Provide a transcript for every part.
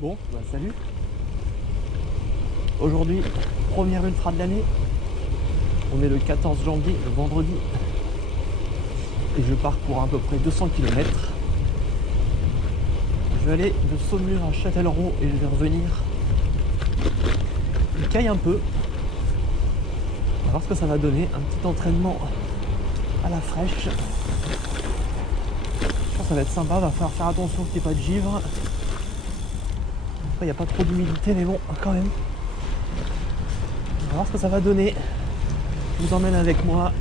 Bon, bah salut. Aujourd'hui, première ultra de l'année. On est le 14 janvier, le vendredi. Et je pars pour à peu près 200 km. Je vais aller de Saumur à Châtellerault et je vais revenir. Il caille un peu. On va voir ce que ça va donner. Un petit entraînement à la fraîche. Je pense que ça va être sympa. Va falloir faire attention qu'il n'y ait pas de givre. Après, il n'y a pas trop d'humidité, mais bon, quand même. On va voir ce que ça va donner. Je vous emmène avec moi.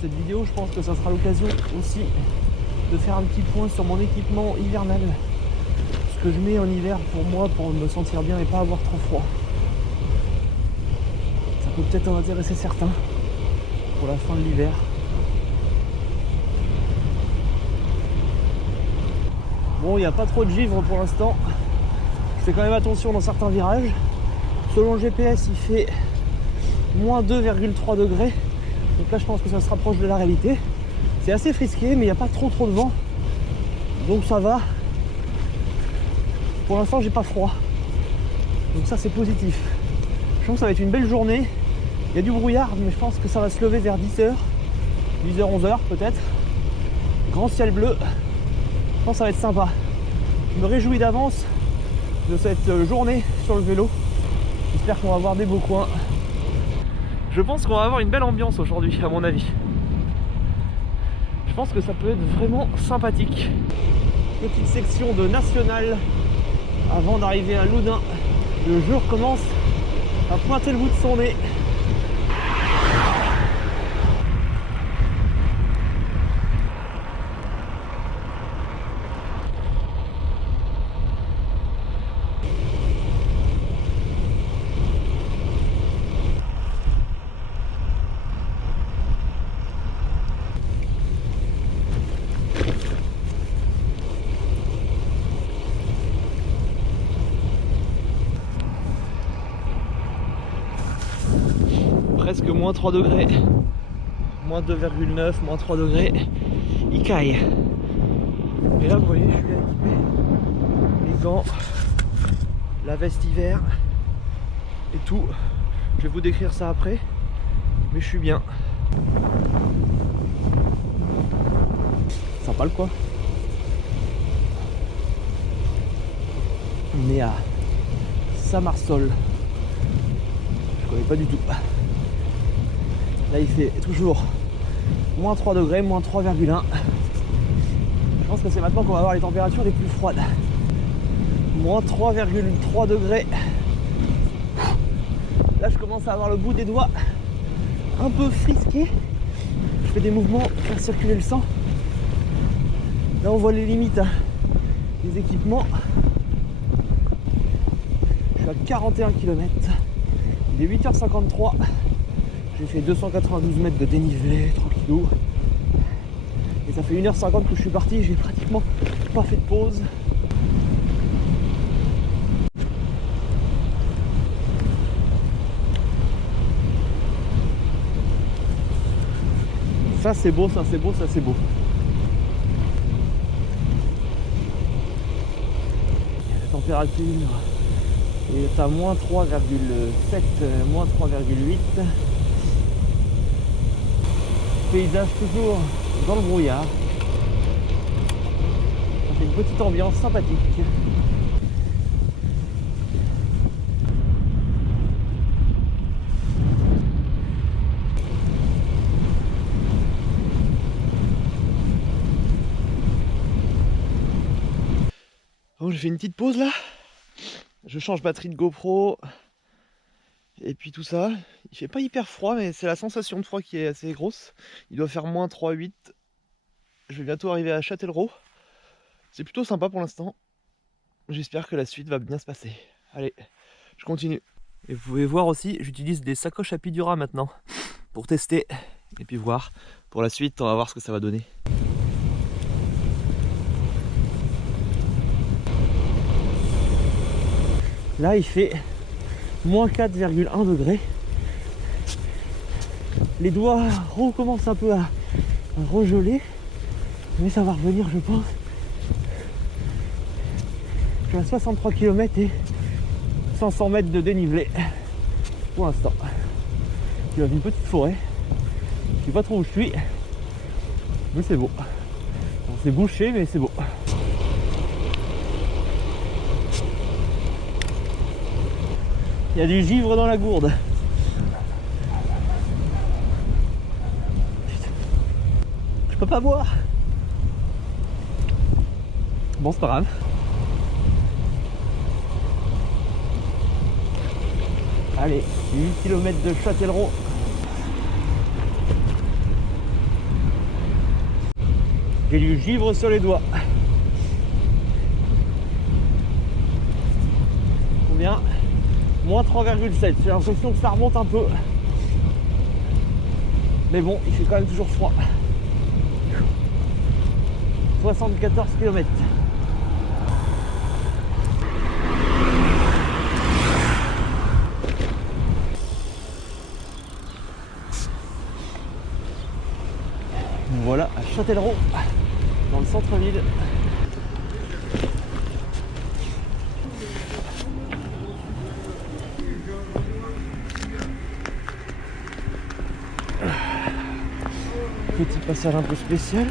Cette vidéo, je pense que ça sera l'occasion aussi de faire un petit point sur mon équipement hivernal. Ce que je mets en hiver pour moi, pour me sentir bien et pas avoir trop froid. Ça peut peut-être en intéresser certains pour la fin de l'hiver. Bon, il n'y a pas trop de givre pour l'instant. Je fais quand même attention dans certains virages. Selon le GPS, il fait moins 2,3 degrés. Donc là, je pense que ça se rapproche de la réalité. C'est assez frisqué, mais il n'y a pas trop de vent. Donc ça va. Pour l'instant, j'ai pas froid. Donc ça, c'est positif. Je pense que ça va être une belle journée. Il y a du brouillard, mais je pense que ça va se lever vers 10h. 10h, 11h peut-être. Grand ciel bleu. Je pense que ça va être sympa. Je me réjouis d'avance de cette journée sur le vélo. J'espère qu'on va avoir des beaux coins. Je pense qu'on va avoir une belle ambiance aujourd'hui, à mon avis. Je pense que ça peut être vraiment sympathique. Petite section de national avant d'arriver à Loudun. Le jour commence à pointer le bout de son nez. Presque moins 3 degrés, moins 2,9, moins 3 degrés, il caille. Et là vous voyez, je suis bien équipé, les gants, la veste hiver et tout. Je vais vous décrire ça après, mais je suis bien. Sympa le quoi. On est à Saint-Marceau. Je connais pas du tout. Là il fait toujours moins 3 degrés, moins 3,1. Je pense que c'est maintenant qu'on va avoir les températures les plus froides. Moins 3,3 degrés. Là je commence à avoir le bout des doigts un peu frisqué. Je fais des mouvements pour faire circuler le sang. Là on voit les limites des équipements. Je suis à 41 km. Il est 8h53. J'ai fait 292 mètres de dénivelé, tranquillou. Et ça fait 1h50 que je suis parti, j'ai pratiquement pas fait de pause. Ça c'est beau, ça c'est beau, ça c'est beau. La température est à moins 3,7, moins 3,8. Paysage toujours dans le brouillard. Ça fait une petite ambiance sympathique. Bon, je fais une petite pause là. Je change batterie de GoPro. Et puis tout ça, il fait pas hyper froid, mais c'est la sensation de froid qui est assez grosse. Il doit faire moins 3,8. Je vais bientôt arriver à Châtellerault. C'est plutôt sympa pour l'instant. J'espère que la suite va bien se passer. Allez, je continue. Et vous pouvez voir aussi, j'utilise des sacoches à Pidura maintenant pour tester et puis voir. Pour la suite, on va voir ce que ça va donner. Là, il fait moins 4,1 degrés. Les doigts recommencent un peu à regeler, mais ça va revenir, je pense. Je suis à 63 km et 500 mètres de dénivelé pour l'instant. Je suis dans une petite forêt. Je sais pas trop où je suis, mais c'est beau. C'est bouché, mais c'est beau. Il y a du givre dans la gourde. Putain. Je peux pas boire. Bon, c'est pas grave. Allez, 8 km de Châtellerault. J'ai du givre sur les doigts. Combien? Moins 3,7. J'ai l'impression que ça remonte un peu. Mais bon, il fait quand même toujours froid. 74 km. Voilà, à Châtellerault, dans le centre-ville. Petit passage un peu spécial.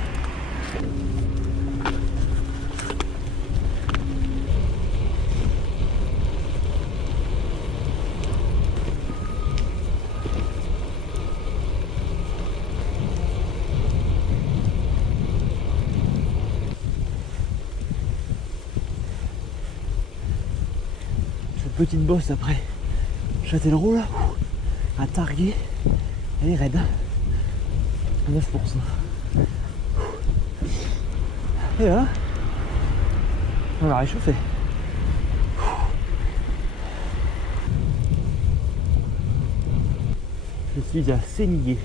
Petite bosse après Châtellerault là, à targuer, elle est raide, à 9%. Et là, on va réchauffer. Je suis à Séniguer.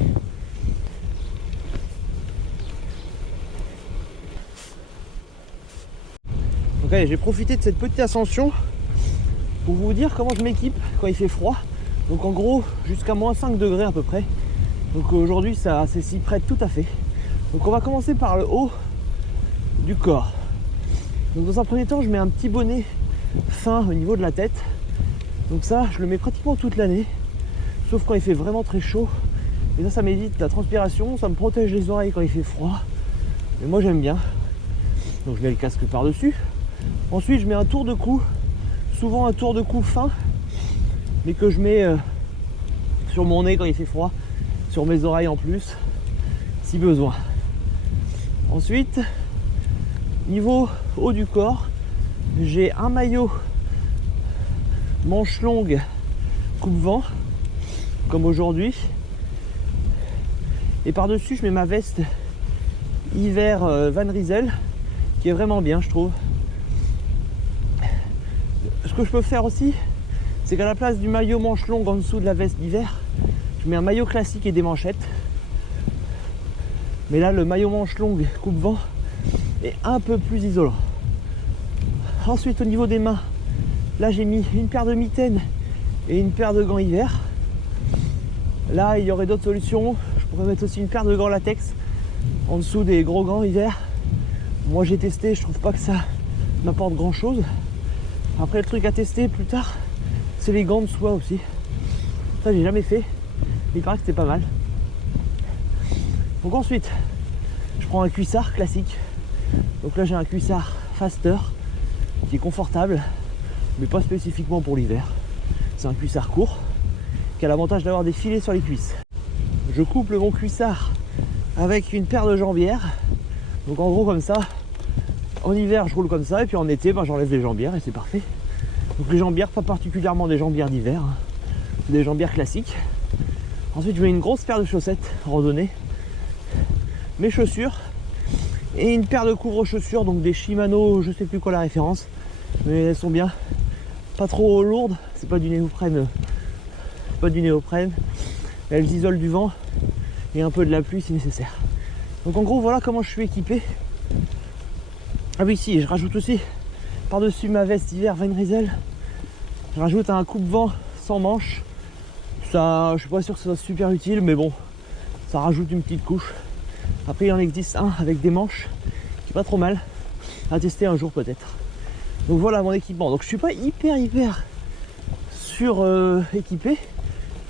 Donc allez, j'ai profité de cette petite ascension pour vous dire comment je m'équipe quand il fait froid. Donc en gros jusqu'à moins 5 degrés à peu près. Donc aujourd'hui ça s'y prête tout à fait. Donc on va commencer par le haut du corps. Donc dans un premier temps je mets un petit bonnet fin au niveau de la tête. Donc ça je le mets pratiquement toute l'année, sauf quand il fait vraiment très chaud. Et ça m'évite la transpiration, ça me protège les oreilles quand il fait froid. Et moi j'aime bien. Donc je mets le casque par dessus. Ensuite je mets un tour de cou, souvent un tour de cou fin, mais que je mets sur mon nez quand il fait froid, sur mes oreilles en plus, si besoin. Ensuite, niveau haut du corps, j'ai un maillot manche longue coupe-vent, comme aujourd'hui, et par-dessus je mets ma veste hiver Van Rysel, qui est vraiment bien je trouve. Ce que je peux faire aussi, c'est qu'à la place du maillot manche longue en dessous de la veste d'hiver, je mets un maillot classique et des manchettes. Mais là, le maillot manche longue coupe-vent est un peu plus isolant. Ensuite, au niveau des mains, là j'ai mis une paire de mitaines et une paire de gants hiver. Là, il y aurait d'autres solutions. Je pourrais mettre aussi une paire de gants latex en dessous des gros gants hiver. Moi, j'ai testé, je trouve pas que ça m'apporte grand chose. Après, le truc à tester plus tard, c'est les gants de soie aussi. Ça, j'ai jamais fait. Il paraît que c'était pas mal. Donc ensuite, je prends un cuissard classique. Donc là, j'ai un cuissard Faster qui est confortable, mais pas spécifiquement pour l'hiver. C'est un cuissard court qui a l'avantage d'avoir des filets sur les cuisses. Je couple mon cuissard avec une paire de jambières. Donc en gros, comme ça, en hiver, je roule comme ça, et puis en été, j'enlève les jambières et c'est parfait. Donc les jambières, pas particulièrement des jambières d'hiver, hein, des jambières classiques. Ensuite, je mets une grosse paire de chaussettes randonnée, mes chaussures et une paire de couvre-chaussures, donc des Shimano, je sais plus quoi la référence, mais elles sont bien, pas trop lourdes, c'est pas du néoprène, elles isolent du vent et un peu de la pluie si nécessaire. Donc en gros, voilà comment je suis équipé. Ah oui, si, je rajoute aussi par-dessus ma veste hiver Van Rysel, je rajoute un coupe-vent sans manche. Ça, je suis pas sûr que ce soit super utile, mais bon, ça rajoute une petite couche. Après il en existe un avec des manches qui est pas trop mal à tester un jour peut-être. Donc voilà mon équipement. Donc je suis pas hyper sur équipé,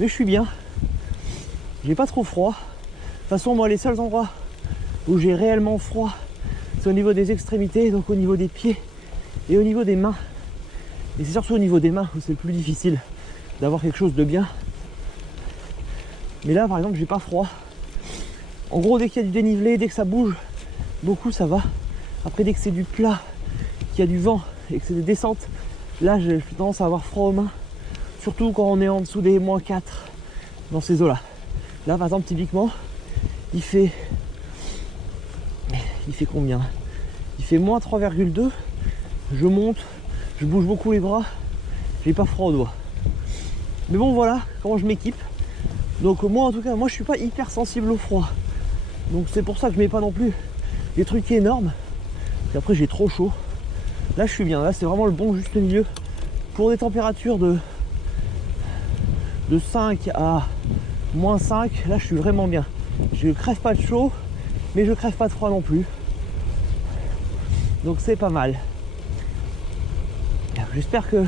mais je suis bien. J'ai pas trop froid. De toute façon moi les seuls endroits où j'ai réellement froid c'est au niveau des extrémités, donc au niveau des pieds et au niveau des mains. Et c'est surtout au niveau des mains où c'est le plus difficile d'avoir quelque chose de bien. Mais là par exemple j'ai pas froid. En gros dès qu'il y a du dénivelé, dès que ça bouge beaucoup ça va. Après dès que c'est du plat, qu'il y a du vent et que c'est des descentes, là j'ai tendance à avoir froid aux mains. Surtout quand on est en dessous des -4 dans ces eaux là. Là par exemple typiquement il fait combien? Il fait -3,2. Je monte, je bouge beaucoup les bras, j'ai pas froid aux doigts. Mais bon voilà comment je m'équipe. Donc moi en tout cas, moi je suis pas hyper sensible au froid. Donc c'est pour ça que je mets pas non plus des trucs énormes. Et après j'ai trop chaud. Là je suis bien, là c'est vraiment le bon juste milieu. Pour des températures de 5 à -5, là je suis vraiment bien. Je crève pas de chaud, mais je crève pas de froid non plus. Donc c'est pas mal. J'espère que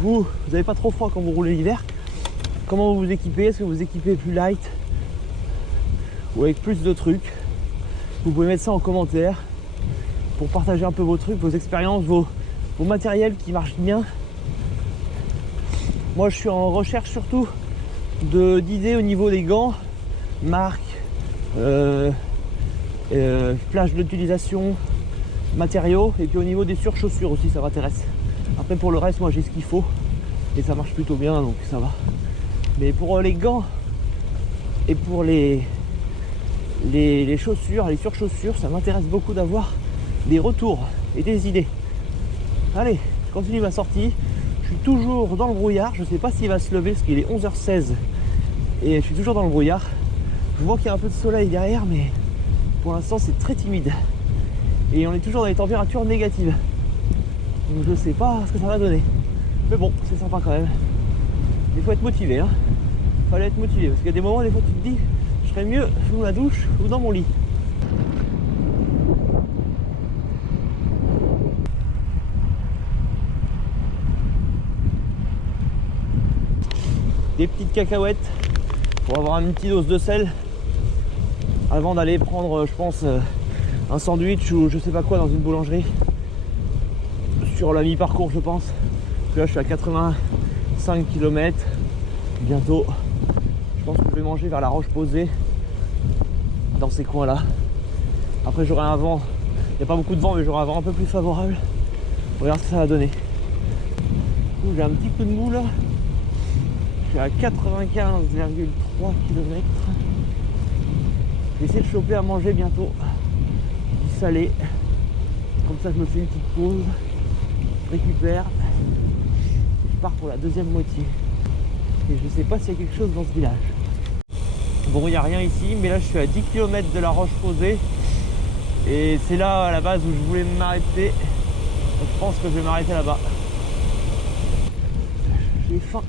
vous n'avez pas trop froid quand vous roulez l'hiver. Comment vous vous équipez? Est-ce que vous équipez plus light ou avec plus de trucs? Vous pouvez mettre ça en commentaire pour partager un peu vos trucs, vos expériences, vos matériels qui marchent bien. Moi je suis en recherche surtout d'idées au niveau des gants, marques, plage d'utilisation, matériaux, et puis au niveau des surchaussures aussi ça m'intéresse. Après pour le reste moi j'ai ce qu'il faut et ça marche plutôt bien donc ça va. Mais pour les gants et pour les chaussures, les surchaussures, ça m'intéresse beaucoup d'avoir des retours et des idées. Allez, je continue ma sortie. Je suis toujours dans le brouillard, je sais pas s'il va se lever parce qu'il est 11h16 et je suis toujours dans le brouillard. Je vois qu'il y a un peu de soleil derrière mais pour l'instant c'est très timide. Et on est toujours dans les températures négatives. Donc je sais pas ce que ça va donner. Mais bon, c'est sympa quand même. Il faut être motivé, hein. Fallait être motivé. Parce qu'il y a des moments, des fois tu te dis, je serais mieux sous la douche ou dans mon lit. Des petites cacahuètes pour avoir une petite dose de sel avant d'aller prendre, je pense, un sandwich ou je sais pas quoi dans une boulangerie sur la mi-parcours je pense. Parce que là je suis à 85 km bientôt. Je pense que je vais manger vers la Roche-Posay dans ces coins là. Après j'aurai un vent, il n'y a pas beaucoup de vent mais j'aurai un vent un peu plus favorable. On verra ce que ça va donner. J'ai un petit coup de mou là. Je suis à 95,3 km. Je vais essayer de choper à manger bientôt du salé. Comme ça je me fais une petite pause, je récupère, je pars pour la deuxième moitié. Et je sais pas s'il y a quelque chose dans ce village. Bon, il n'y a rien ici, mais là je suis à 10 km de la Roche-Posay. Et c'est là à la base où je voulais m'arrêter. Donc, je pense que je vais m'arrêter là-bas. J'ai faim.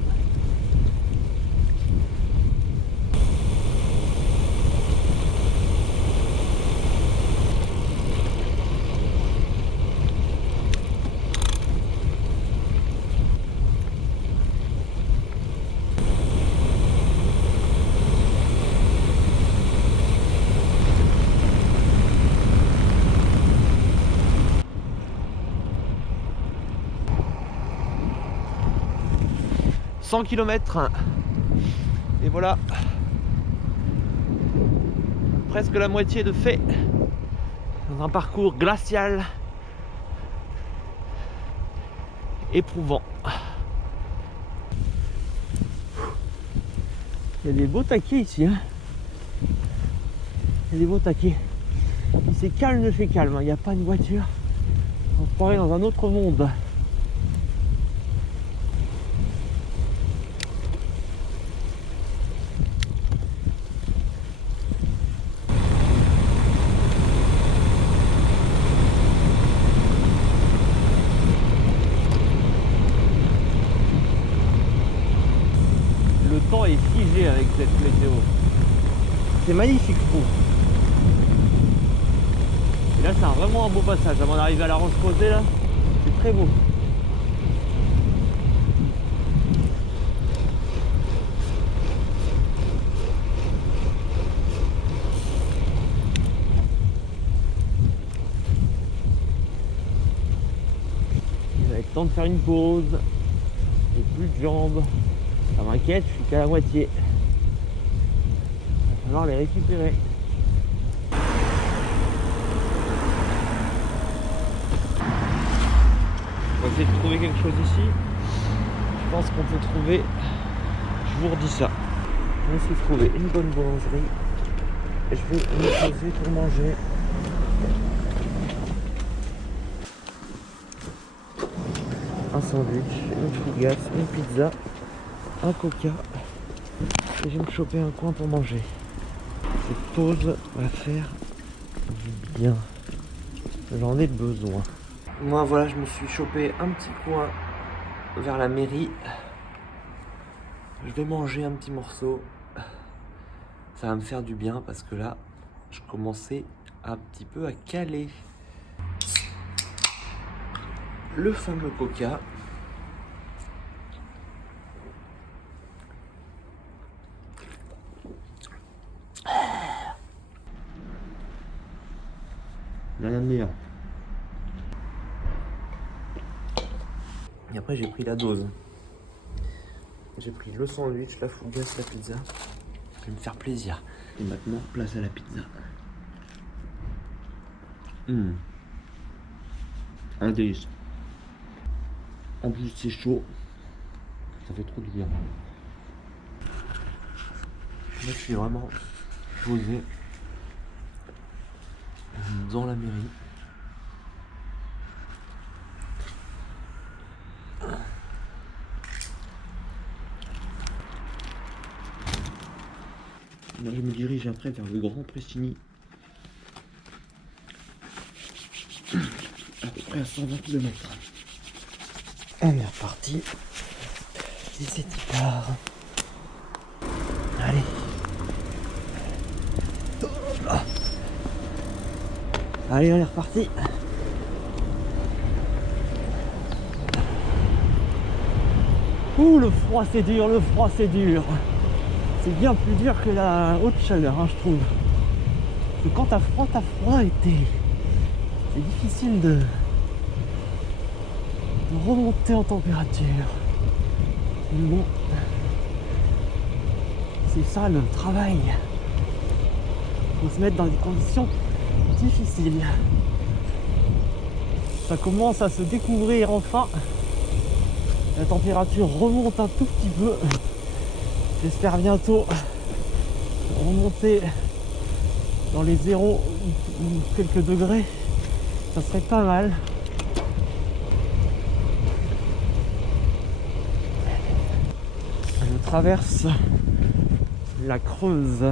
« 100 km et voilà, presque la moitié de fait dans un parcours glacial éprouvant. Il y a des beaux taquets ici, hein. Il y a des beaux taquets. C'est calme de chez calme, il n'y a pas de voiture. On se croirait dans un autre monde. Le temps est figé avec cette météo. C'est magnifique, je trouve. Et là, c'est vraiment un beau passage. Avant d'arriver à la Roche Creusée, là, c'est très beau. Il va être temps de faire une pause. J'ai plus de jambes. Ça m'inquiète, je suis qu'à la moitié. Il va falloir les récupérer. On va essayer de trouver quelque chose ici. Je pense qu'on peut trouver, je vous redis ça. Je me suis trouvé une bonne boulangerie. Et je vais me poser pour manger. Un sandwich, une fougasse, une pizza, un coca. Et je vais me choper un coin pour manger. Cette pause va faire du bien. J'en ai besoin. Moi voilà, je me suis chopé un petit coin vers la mairie. Je vais manger un petit morceau. Ça va me faire du bien parce que là, je commençais un petit peu à caler. Le fameux coca. Rien de meilleur. Et après j'ai pris la dose. J'ai pris le sandwich, la fougasse, la pizza. Je vais me faire plaisir. Et maintenant, place à la pizza. Un délice. En plus c'est chaud. Ça fait trop du bien. Là je suis vraiment posé dans la mairie. Moi je me dirige après vers le Grand Pressigny. À peu près à 120 km. On est reparti. Et c'est part. Allez. Allez, on est reparti. Ouh, le froid c'est dur, le froid c'est dur. C'est bien plus dur que la haute chaleur, hein, je trouve. Parce que quand t'as froid et c'est difficile de remonter en température. Mais bon, c'est ça le travail. Faut se mettre dans des conditions difficiles. Ça commence à se découvrir enfin. La température remonte un tout petit peu. J'espère bientôt remonter dans les 0 ou quelques degrés. Ça serait pas mal. Je traverse la Creuse.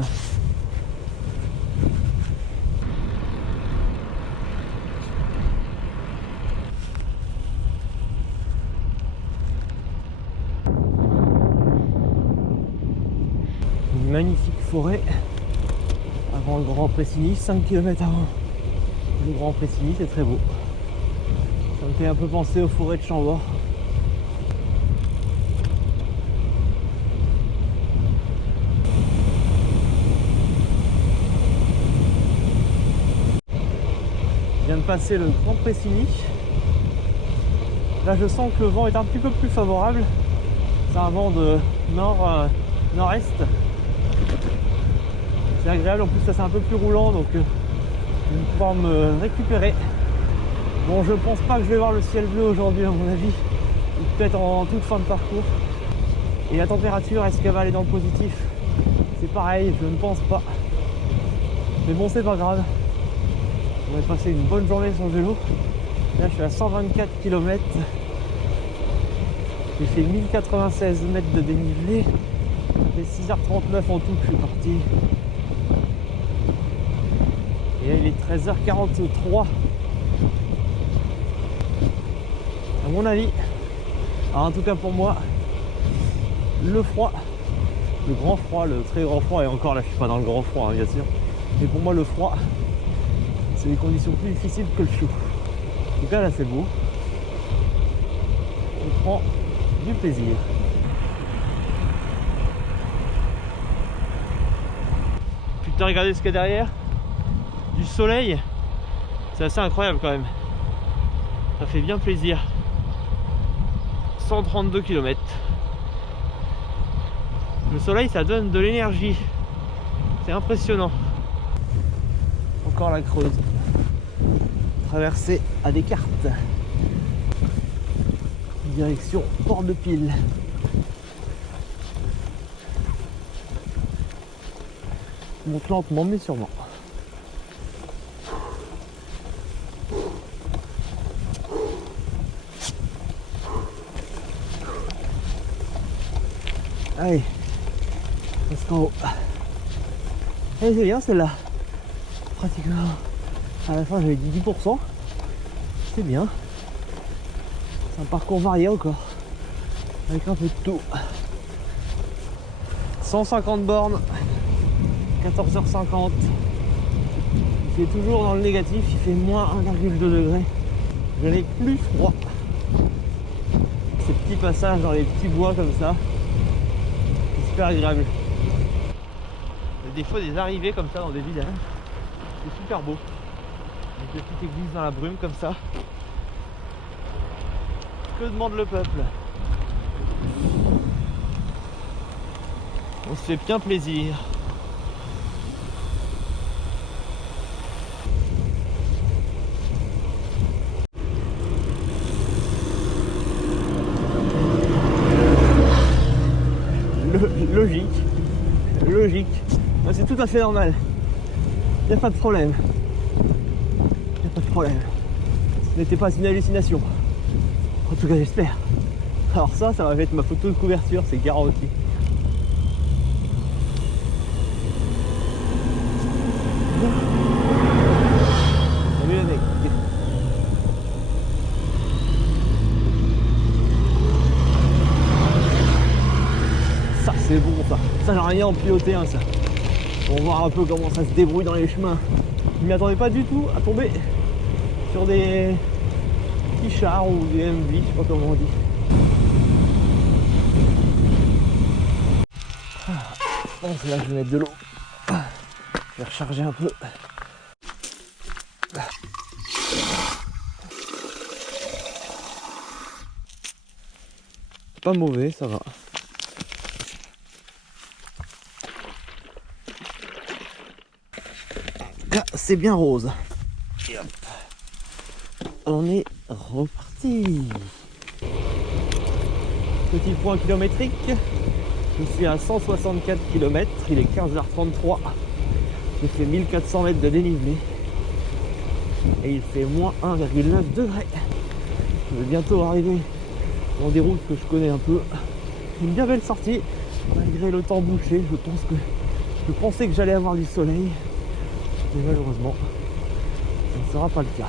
Une magnifique forêt avant le Grand Pressigny, 5 km avant le Grand Pressigny, c'est très beau. Ça me fait un peu penser aux forêts de Chambord. Je viens de passer le Grand Pressigny. Là je sens que le vent est un petit peu plus favorable. C'est un vent de nord-est. C'est agréable, en plus ça c'est un peu plus roulant, donc je vais pouvoir me récupérer. Bon, je pense pas que je vais voir le ciel bleu aujourd'hui à mon avis, ou peut-être en toute fin de parcours. Et la température, est-ce qu'elle va aller dans le positif? C'est pareil, je ne pense pas. Mais bon, c'est pas grave. On va passer une bonne journée sur le vélo. Là je suis à 124 km. J'ai fait 1096 mètres de dénivelé. Ça fait 6h39 en tout que je suis parti. Et là il est 13h43. À mon avis, alors en tout cas pour moi, le froid le grand froid, le très grand froid, et encore là je suis pas dans le grand froid hein, bien sûr, mais pour moi le froid c'est des conditions plus difficiles que le chaud. En tout cas là c'est beau, on prend du plaisir. Putain, regardez ce qu'il y a derrière, du soleil, c'est assez incroyable quand même, ça fait bien plaisir. 132 km. Le soleil ça donne de l'énergie, c'est impressionnant. Encore la Creuse, traversée à des cartes, direction Port-de-Pile. Monte lentement mais sûrement. Allez, jusqu'en haut. Et c'est bien celle-là. Pratiquement. À la fin j'avais dit 10%. C'est bien. C'est un parcours varié encore. Avec un peu de tout. 150 bornes. 14h50. Il fait toujours dans le négatif. Il fait moins 1,2 degré. Je n'ai plus froid. Ces petits passages dans les petits bois comme ça. Super agréable. Il y a des fois des arrivées comme ça dans des villages. C'est super beau. Avec une petite église dans la brume comme ça. Que demande le peuple? On se fait bien plaisir. Logique. C'est tout à fait normal. Il n'y a pas de problème. Ce n'était pas une hallucination. En tout cas, j'espère. Alors ça va être ma photo de couverture, c'est garanti. Salut les mecs. Ça c'est bon ça. Ça j'ai rien en piloté hein, ça. Pour voir un peu comment ça se débrouille dans les chemins. Je m'y attendais pas du tout à tomber sur des petits chars ou des MV, je sais pas comment on dit. Bon, c'est là que je vais mettre de l'eau. Je vais recharger un peu. Pas mauvais, ça va. Là, c'est bien rose. Et hop. On est reparti. Petit point kilométrique. Je suis à 164 km, il est 15h33. J'ai fait 1400 mètres de dénivelé. Et il fait moins 1,9 degrés. Je vais bientôt arriver dans des routes que je connais un peu. Une bien belle sortie, malgré le temps bouché. Je pensais que j'allais avoir du soleil. Et malheureusement, ça ne sera pas le cas.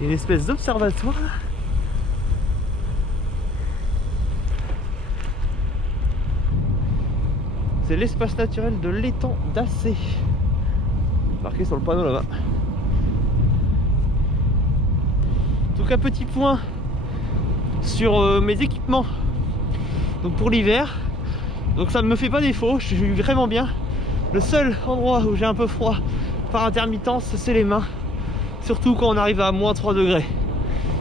Une espèce d'observatoire. C'est l'espace naturel de l'étang d'Assé. Marqué sur le panneau là-bas. En tout cas, petit point sur mes équipements. Donc pour l'hiver, donc ça ne me fait pas défaut, je suis vraiment bien. Le seul endroit où j'ai un peu froid par intermittence, c'est les mains. Surtout quand on arrive à moins 3 degrés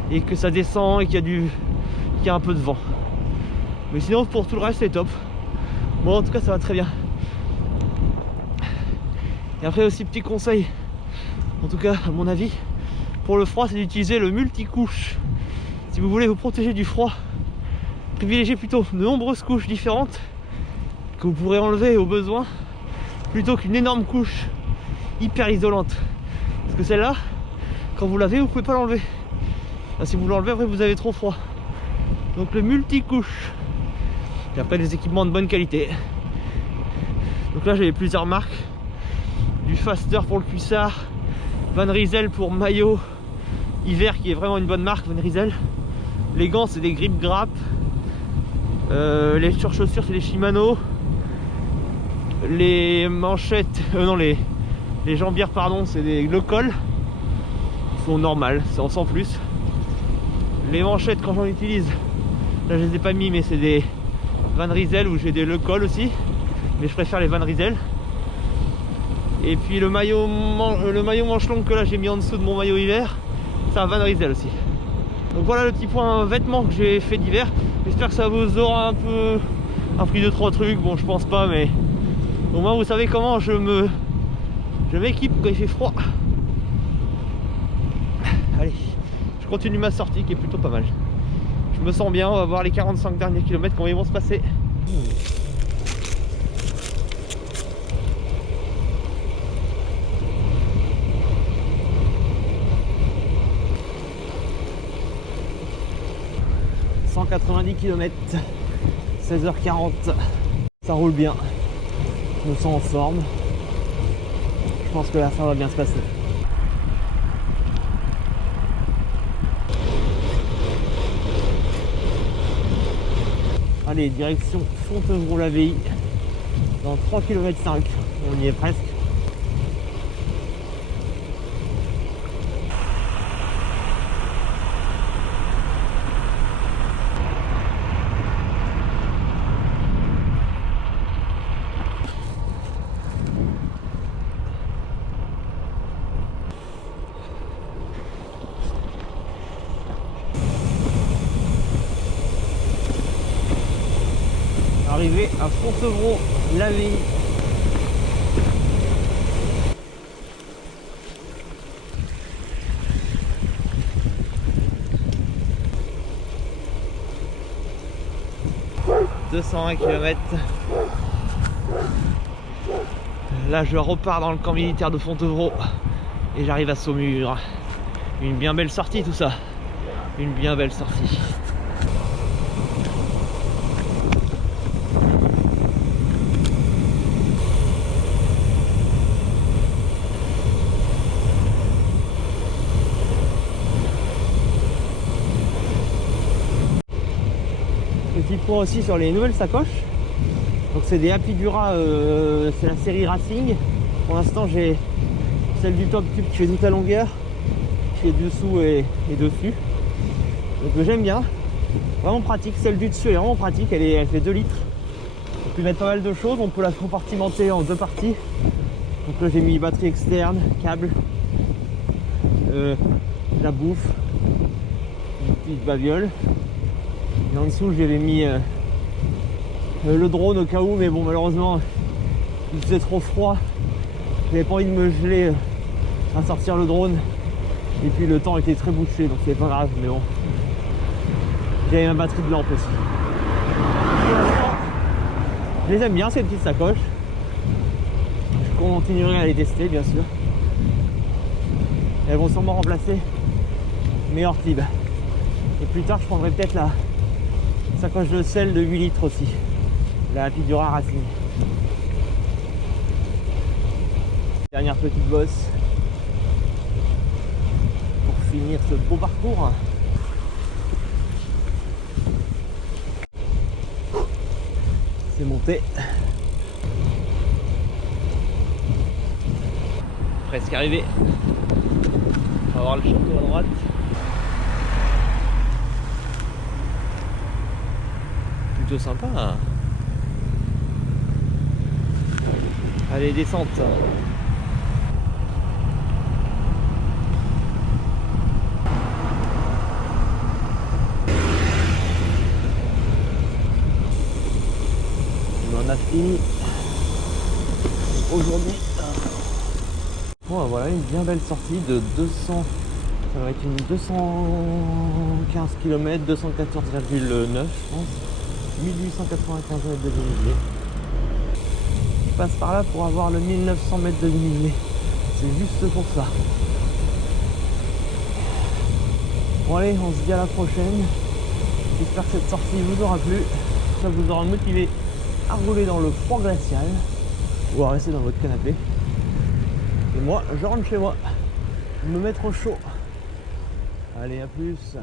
et que ça descend et qu'il y a un peu de vent. Mais sinon pour tout le reste c'est top. Bon, en tout cas ça va très bien. Et après aussi petit conseil, en tout cas à mon avis, pour le froid, c'est d'utiliser le multicouche. Si vous voulez vous protéger du froid, privilégiez plutôt de nombreuses couches différentes que vous pourrez enlever au besoin, plutôt qu'une énorme couche hyper isolante. Parce que celle-là, quand vous l'avez, vous pouvez pas l'enlever. Si vous l'enlevez, après vous avez trop froid. Donc le multicouche. Et après les équipements de bonne qualité. Donc là j'avais plusieurs marques, du Faster pour le cuissard, Van Rysel pour maillot hiver qui est vraiment une bonne marque, Van Rysel. Les gants c'est des Grip Grap, les surchaussures c'est des Shimano, les manchettes, non les jambières pardon c'est des Locol, ils sont normales, c'est sans plus. Les manchettes quand j'en utilise, là je les ai pas mis mais c'est des Van Rysel ou j'ai des Locol aussi, mais je préfère les Van Rysel. Et puis le maillot manche longue que là j'ai mis en dessous de mon maillot hiver, c'est un Van Rysel aussi. Donc voilà le petit point vêtements que j'ai fait d'hiver. J'espère que ça vous aura un peu appris 2-3 trucs, bon je pense pas, mais au moins vous savez comment je m'équipe quand il fait froid. Allez, je continue ma sortie qui est plutôt pas mal. Je me sens bien, on va voir les 45 derniers kilomètres comment ils vont se passer. 190 km, 16h40, ça roule bien, je me sens en forme, je pense que la fin va bien se passer. Allez, direction Fontevraud-l'Abbaye, dans 3 km 5, on y est presque. Arrivé à Fontevraud-l'Abbaye. « 201 km. Là je repars dans le camp militaire de Fontevraud et j'arrive à Saumur. Une bien belle sortie tout ça. Une bien belle sortie. Petit point aussi sur les nouvelles sacoches. Donc c'est des Apidura, c'est la série Racing. Pour l'instant j'ai celle du Top Tube qui fait toute la longueur, qui est dessous et dessus. Donc j'aime bien, vraiment pratique. Celle du dessus est vraiment pratique, elle fait 2 litres. On peut mettre pas mal de choses, on peut la compartimenter en 2 parties. Donc là j'ai mis batterie externe, câble, la bouffe, une petite babiole. Et en dessous j'avais mis le drone au cas où, mais bon malheureusement il faisait trop froid, j'avais pas envie de me geler à sortir le drone, et puis le temps était très bouché donc c'est pas grave, mais bon j'avais ma batterie de lampe aussi. Pour l'instant je les aime bien ces petites sacoches, je continuerai à les tester bien sûr, elles vont sûrement remplacer mes Ortlieb, et plus tard je prendrai peut-être la sacoche de sel de 8 litres aussi, la Apidura Racing. Dernière petite bosse pour finir ce beau parcours. C'est monté. Presque arrivé. On va voir le château à droite. Plutôt sympa. Allez, descente. On en a fini aujourd'hui. Bon, voilà une bien belle sortie de 200. Ça va être une 215 km, 214,9 je pense. 1895 mètres de dénivelé. Je passe par là pour avoir le 1900 mètres de dénivelé. C'est juste pour ça. Bon allez, on se dit à la prochaine. J'espère que cette sortie vous aura plu. Ça vous aura motivé à rouler dans le froid glacial. ou à rester dans votre canapé. Et moi, je rentre chez moi, me mettre au chaud. Allez, à plus.